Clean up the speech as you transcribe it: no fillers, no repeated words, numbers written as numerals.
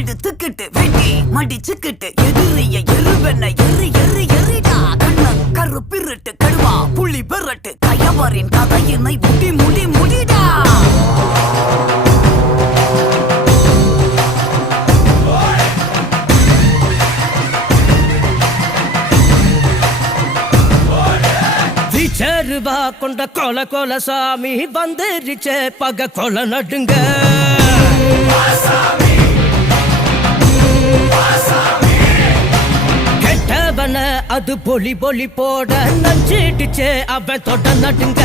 எடுத்துக்கிட்டு வெட்டி மடிச்சுக்கிட்டு எதிரிய எருவென்ன எரிடா கண்ண கருப்பிருட்டு கடுவா புள்ளி பெறட்டு கயவரின் கதையினை முடிடா. சேருவா கொண்ட கொல சாமி வந்துருச்சே பக கொல நடுங்க. கெட்டவன அது பொலி போட நஞ்சிடுச்சே அவன் தொட நடுங்க.